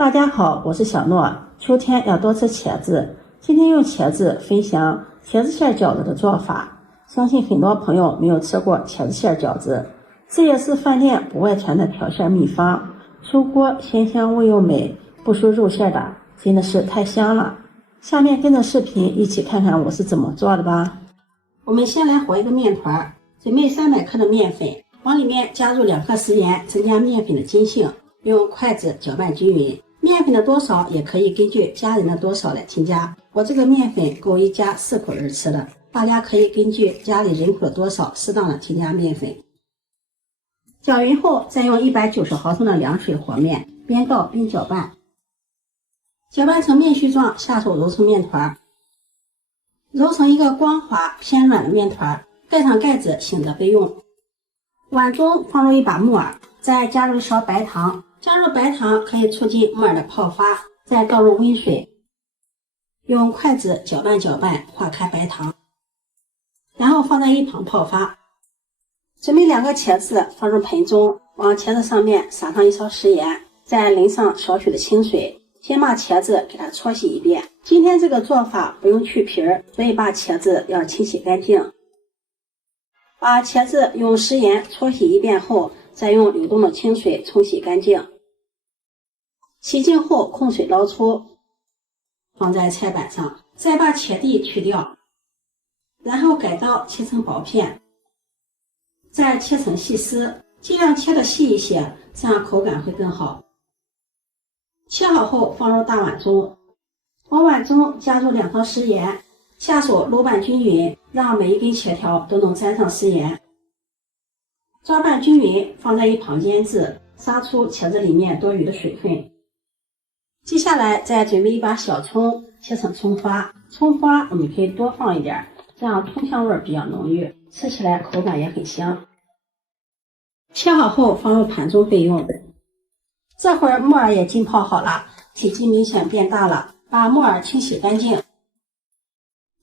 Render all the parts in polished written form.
大家好，我是小诺。秋天要多吃茄子，今天用茄子分享茄子馅饺子的做法。相信很多朋友没有吃过茄子馅饺子，这也是饭店不外传的调馅秘方。出锅鲜香味又美，不输肉馅的，真的是太香了。下面跟着视频一起看看我是怎么做的吧。我们先来和一个面团，准备300克的面粉，往里面加入2克食盐，增加面粉的筋性，用筷子搅拌均匀。面粉的多少也可以根据家人的多少来添加，我这个面粉够一家4口人吃的，大家可以根据家里人口的多少适当的添加面粉。搅匀后，再用190毫升的凉水和面，边倒边搅拌，搅拌成面絮状，下手揉成面团，揉成一个光滑偏软的面团，盖上盖子醒着备用。碗中放入一把木耳，再加入1勺白糖，加入白糖可以促进木耳的泡发，再倒入温水，用筷子搅拌搅拌，化开白糖，然后放在一旁泡发。准备2个茄子放入盆中，往茄子上面撒上1勺食盐，再淋上少许的清水，先把茄子给它搓洗一遍。今天这个做法不用去皮儿，所以把茄子要清洗干净。把茄子用食盐搓洗一遍后，再用流动的清水冲洗干净。洗净后控水捞出，放在菜板上，再把茄蒂去掉，然后改刀切成薄片，再切成细丝，尽量切的细一些，这样口感会更好。切好后放入大碗中，往碗中加入2勺食盐，下手揉拌均匀，让每一根茄条都能沾上食盐。抓拌均匀，放在一旁腌制，杀出茄子里面多余的水分。接下来再准备一把小葱，切成葱花。葱花我们可以多放一点，这样葱香味比较浓郁，吃起来口感也很香。切好后放入盘中备用。这会儿木耳也浸泡好了，体积明显变大了，把木耳清洗干净。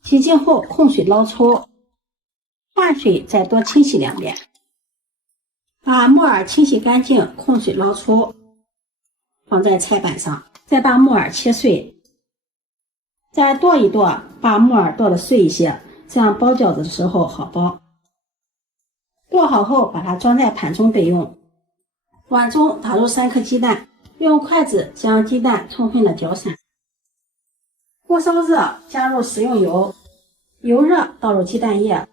洗净后控水捞出，换水再多清洗2遍。把木耳清洗干净，控水捞出，放在菜板上，再把木耳切碎，再剁一剁，把木耳剁得碎一些，这样包饺子的时候好包。剁好后把它装在盘中备用。碗中打入3颗鸡蛋，用筷子将鸡蛋充分的搅散。锅烧热，加入食用油，油热倒入鸡蛋液，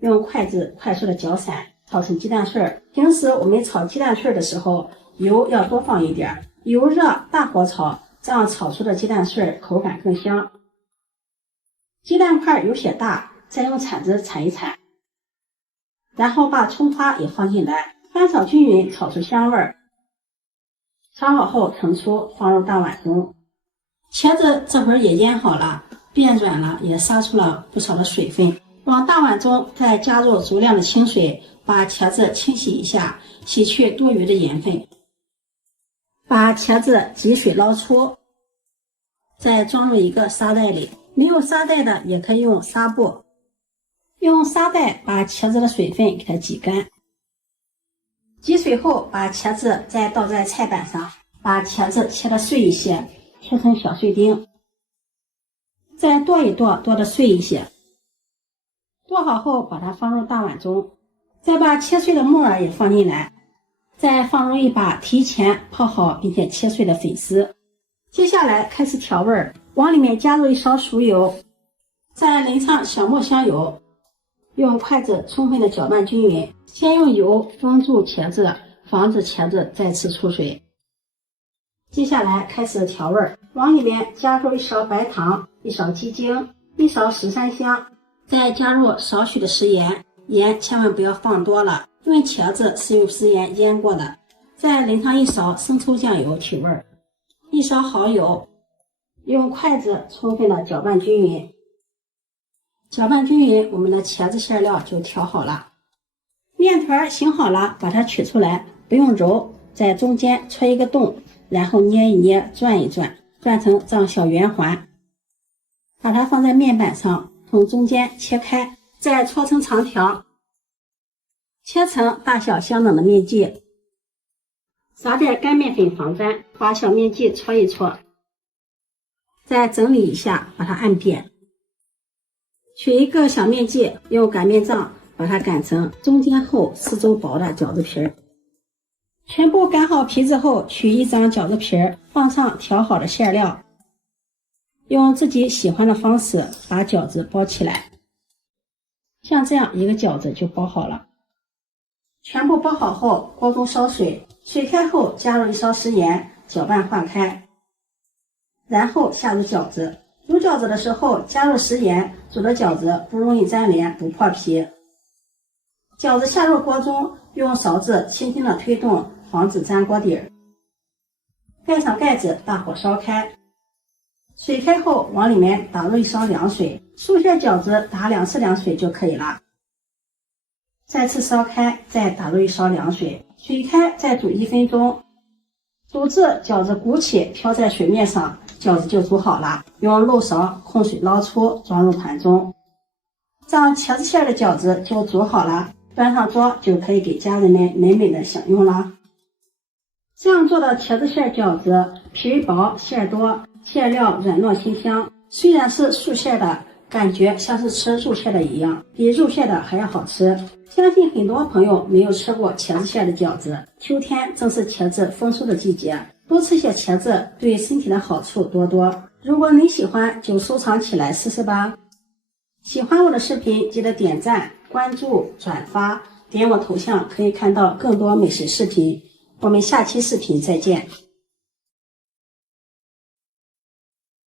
用筷子快速的搅散，炒成鸡蛋碎。平时我们炒鸡蛋碎的时候，油要多放一点，油热大火炒，这样炒出的鸡蛋碎口感更香。鸡蛋块有些大，再用铲子铲一铲，然后把葱花也放进来，翻炒均匀，炒出香味儿。炒好后盛出，放入大碗中。茄子这会儿也腌好了，变软了，也杀出了不少的水分。往大碗中再加入足量的清水，把茄子清洗一下，洗去多余的盐分。把茄子挤水捞出，再装入一个沙袋里，没有沙袋的也可以用纱布，用沙袋把茄子的水分给它挤干。挤水后把茄子再倒在菜板上，把茄子切得碎一些，切成小碎丁，再剁一剁，剁得碎一些。剁好后把它放入大碗中，再把切碎的木耳也放进来，再放入一把提前泡好并且切碎的粉丝。接下来开始调味，往里面加入1勺熟油，再淋上小磨香油，用筷子充分的搅拌均匀，先用油封住茄子，防止茄子再次出水。接下来开始调味，往里面加入1勺白糖，1勺鸡精，1勺十三香，再加入少许的食盐，盐千万不要放多了，因为茄子是用食盐腌过的。再淋上1勺生抽酱油提味，1勺蚝油，用筷子充分的搅拌均匀。搅拌均匀，我们的茄子馅料就调好了。面团醒好了，把它取出来，不用揉，在中间戳一个洞，然后捏一捏，转一转，转成这样小圆环，把它放在面板上，从中间切开，再搓成长条，切成大小相等的面剂，撒点干面粉防粘，把小面剂搓一搓，再整理一下，把它按扁。取一个小面剂，用擀面杖把它擀成中间厚、四周薄的饺子皮儿。全部擀好皮之后，取一张饺子皮儿，放上调好的馅料，用自己喜欢的方式把饺子包起来。像这样一个饺子就包好了。全部包好后，锅中烧水，水开后加入一勺食盐，搅拌化开，然后下入饺子。煮饺子的时候加入食盐，煮的饺子不容易粘连，不破皮。饺子下入锅中，用勺子轻轻的推动，防止粘锅底儿。盖上盖子，大火烧开。水开后，往里面打入一勺凉水，素馅饺子打2次凉水就可以了。再次烧开，再打入一勺凉水，水开再煮1分钟，煮至饺子鼓起飘在水面上，饺子就煮好了。用漏勺控水捞出，装入盘中。这样茄子馅的饺子就煮好了，端上桌就可以给家人们美美的享用啦。这样做的茄子馅饺子，皮薄馅多，馅料软糯清香。虽然是素馅的，感觉像是吃肉馅的一样，比肉馅的还要好吃。相信很多朋友没有吃过茄子馅的饺子。秋天正是茄子丰收的季节，多吃些茄子对身体的好处多多。如果你喜欢，就收藏起来试试吧。喜欢我的视频，记得点赞、关注、转发，点我头像可以看到更多美食视频。我们下期视频再见。